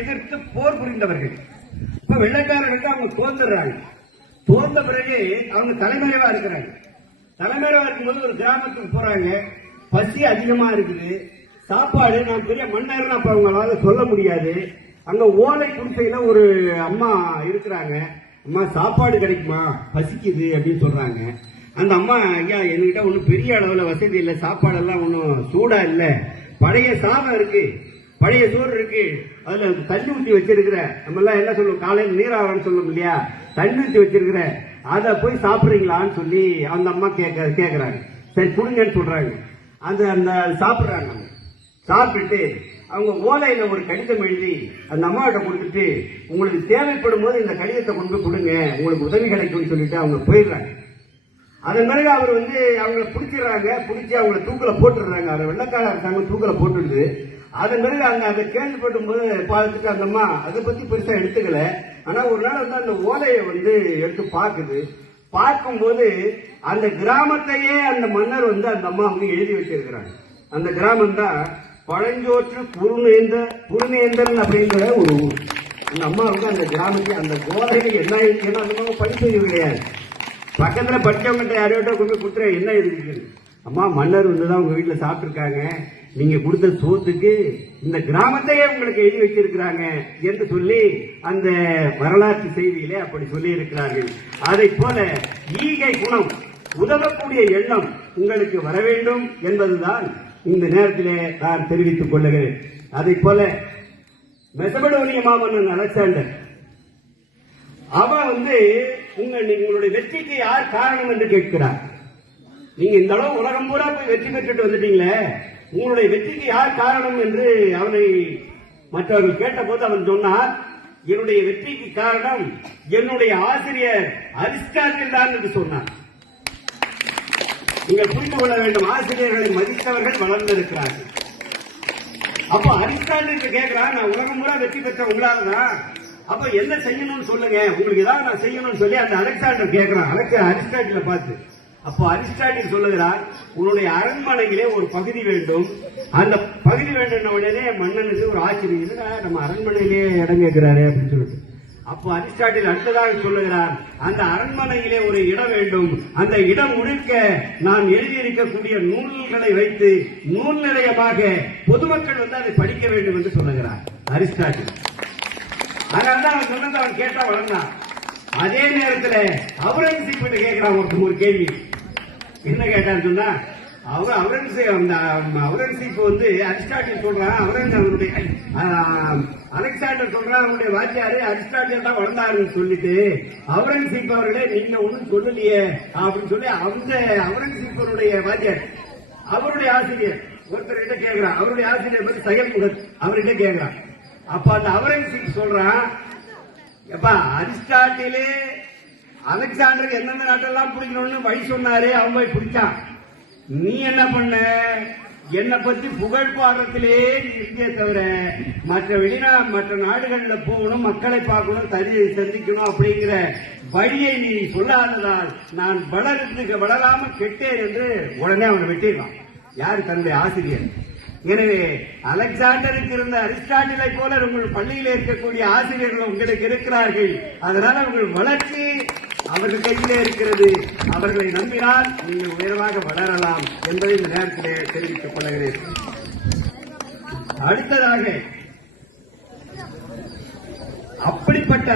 எதிர்த்து போர் புரிந்தவர்கள். இப்ப வெள்ளக்காரர்களுக்கு அவங்க தோன்றுறாங்க. தோன்ற பிறகு அவங்க தலைமறைவா இருக்கிறாங்க. தலைமறைவா இருக்கும்போது ஒரு கிராமத்துக்கு போறாங்க. பசி அதிகமா இருக்குது. சாப்பாடு நான் பெரிய மன்னர் அப்ப அவங்களால சொல்ல முடியாது. அங்க ஓலை குடிசையில ஒரு அம்மா இருக்கிறாங்க. அம்மா சாப்பாடு கிடைக்குமா, பசிக்குது அப்படின்னு சொல்றாங்க. அந்த அம்மா, ஐயா என்கிட்ட ஒன்னும் பெரிய அளவுல வசதி இல்லை, சாப்பாடெல்லாம் ஒன்னும் சூடா இல்ல, பழைய சாதம் இருக்கு, பழைய சோறு இருக்கு, அதுல தண்ணி ஊற்றி வச்சிருக்கிற, நம்ம எல்லாம் என்ன சொல்லுவோம், காலையில் நீராவரன்னு சொல்லுவோம் இல்லையா, தண்ணி ஊற்றி வச்சிருக்கிற, அதை போய் சாப்பிடுறீங்களான்னு சொல்லி அந்த அம்மா கேக்குறாங்க. சரி கொடுங்கன்னு சொல்றாங்க. அந்த சாப்பிடுறாங்க. சாப்பிட்டு அவங்க ஓலையில ஒரு கடிதம் எழுதி அந்த அம்மாவிட்ட கொடுத்துட்டு, உங்களுக்கு தேவைப்படும் போது இந்த கடிதத்தை கொண்டு கொடுங்க, உங்களுக்கு உதவி கிடைக்கும்னு சொல்லிட்டு அவங்க போயிடுறாங்க. அதன் பிறகு அவர் அவங்களை பிடிச்சிடுறாங்க. பிடிச்சி அவங்களை தூக்கில போட்டுடுறாங்க. அவர் வெள்ளக்கார அரசாங்கம் தூக்கில போட்டுடுது. அதன் பிறகு அதை கேள்விப்படும் போது பார்த்துட்டு அந்த அம்மா அதை பத்தி பெருசா எடுத்துக்கல. ஆனா ஒரு நாள் அந்த ஓலையை எடுத்து பார்க்குது. பார்க்கும்போது அந்த கிராமத்தையே அந்த மன்னர் அந்த அம்மா எழுதி வச்சிருக்கிறாங்க. அந்த கிராமம் தான் பழஞ்சோற்று குருநேந்தன் அப்படிங்கிற ஒரு ஊர். அந்த அம்மா அந்த கிராமத்தை அந்த கோதைகள் என்ன இருக்குன்னா அந்த அம்மா படிப்பது கிடையாது. பக்கத்துல படிச்சவங்கிட்ட யாரையோட கொண்டு கொடுத்துற என்ன இருக்கு, அம்மா மன்னர் தான் உங்க வீட்டுல சாப்பிட்டுருக்காங்க, நீங்க கொடுத்த சோத்துக்கு இந்த கிராமத்தையே உங்களுக்கு எழுதி வச்சிருக்கிறாங்க என்று சொல்லி அந்த வரலாற்று செய்தியிலே அப்படி சொல்லி இருக்கிறார்கள். அதை போல ஈகை குணம், உதவக்கூடிய எண்ணம் உங்களுக்கு வர வேண்டும் என்பதுதான் இந்த நேரத்திலே நான் தெரிவித்துக் கொள்ளுகிறேன். அதை போல மெசபடோனிய மாமன்னன் அலெக்சாண்டர், அவன் உங்களுடைய வெற்றிக்கு யார் காரணம் என்று கேட்கிறார். நீங்க இந்த அளவு உலகம் பூரா போய் வெற்றி பெற்றுட்டு வந்துட்டீங்களே, உங்களுடைய வெற்றிக்கு யார் காரணம் என்று அவனை மற்றவர்கள் கேட்டபோது அவன் சொன்னார், என்னுடைய வெற்றிக்கு காரணம் என்னுடைய ஆசிரியர் அரிஸ்டாட்டில் தான் என்று சொன்னார். நீங்கள் புரிந்து கொள்ள வேண்டும், ஆசிரியர்களை மதித்தவர்கள் வளர்ந்திருக்கிறார்கள். அப்ப அரிஸ்டாட்டில் கேட்கிறான், நான் உலகம் பூரா வெற்றி பெற்ற உங்களால தான், அப்ப என்ன செய்யணும்னு சொல்லுங்க, உங்களுக்கு ஏதாவது நான் செய்யணும்னு சொல்லி அந்த அலெக்சாண்டர் கேட்கிறான் அரிஸ்டாட்டில பார்த்து. அப்போ அரிஸ்டாட்டில் சொல்லுகிறார், உன்னுடைய அரண்மனையிலே ஒரு பகுதி வேண்டும். அந்த பகுதி வேண்டும் உடனே மன்னனுக்கு ஒரு ஆச்சரியம், நம்ம அரண்மனையிலே இடம் கேட்கிறாரு அப்படின்னு சொல்லிட்டு. அப்போ அரிஸ்டாட்டில் அடுத்ததாக சொல்லுகிறார், அந்த அரண்மனையிலே ஒரு இடம் வேண்டும், அந்த இடம் முழுக்க நான் எழுதியிருக்கக்கூடிய நூல்களை வைத்து நூல் நிலையமாக பொதுமக்கள் அதை படிக்க வேண்டும் என்று சொல்லுகிறார் அரிஸ்டாட்டில். அதனால்தான் அவன் சொன்னது அவன் கேட்டா வளர்ந்தான். அதே நேரத்தில் அவுரங்கசீப் கேட்கிறான் ஒரு கேள்வி. என்ன கேட்டான்னு சொன்னா, அவுரங்கசீப் அரிஸ்டாட்டில் சொல்றான், அலெக்சாண்டர் சொல்றான் அவனுடைய வாத்தியாரு அரிஸ்டாட்டில் தான் வளர்ந்தாருன்னு சொல்லிட்டு, அவுரங்கசீப் அவர்களே நீங்க ஒன்னும் சொல்லலையே அப்படின்னு சொல்லி அந்த அவுரங்கசீப்பருடைய வாத்தியார், அவருடைய ஆசிரியர் ஒருத்தர் கேட்கிறான், அவருடைய ஆசிரியர் பத்தி சையத் அவர்கிட்ட கேட்கிறான். அப்ப அந்த அவுரங்கசீப் சொல்றான், எப்பா அரிஸ்டாட்டிலே அலெக்சாண்டருக்கு எந்தெந்த நாட்டெல்லாம் பிடிக்கணும்னு வழி சொன்னாரு, அவன் போய் பிடிச்சான். நீ என்ன பண்ண, என்னை பத்தி புகழ் பாடுறதிலே இருக்கே தவிர மற்ற நாடுகள்ல போகணும், மக்களை பார்க்கணும், சந்திக்கணும் அப்படிங்கிற வழியை நீ சொல்லாததால் நான் வளராம கெட்டேன் என்று உடனே அவனை வெட்டிடுவான். யாரு? தன்னுடைய ஆசிரியர். எனவே அலெக்சாண்டருக்கு இருந்த அரிஸ்டாட்டிலை போல உங்கள் பள்ளியில் இருக்கக்கூடிய ஆசிரியர்கள் உங்களுக்கு இருக்கிறார்கள். அதனால உங்கள் வளர்ச்சி அவர்கள் கையிலே இருக்கிறது. அவர்களை நம்பினால் நீங்கள் உயர்வாக வளரலாம் என்பதை இந்த நேரத்திலே தெரிவித்துக் கொள்கிறேன். அடுத்ததாக அப்படிப்பட்ட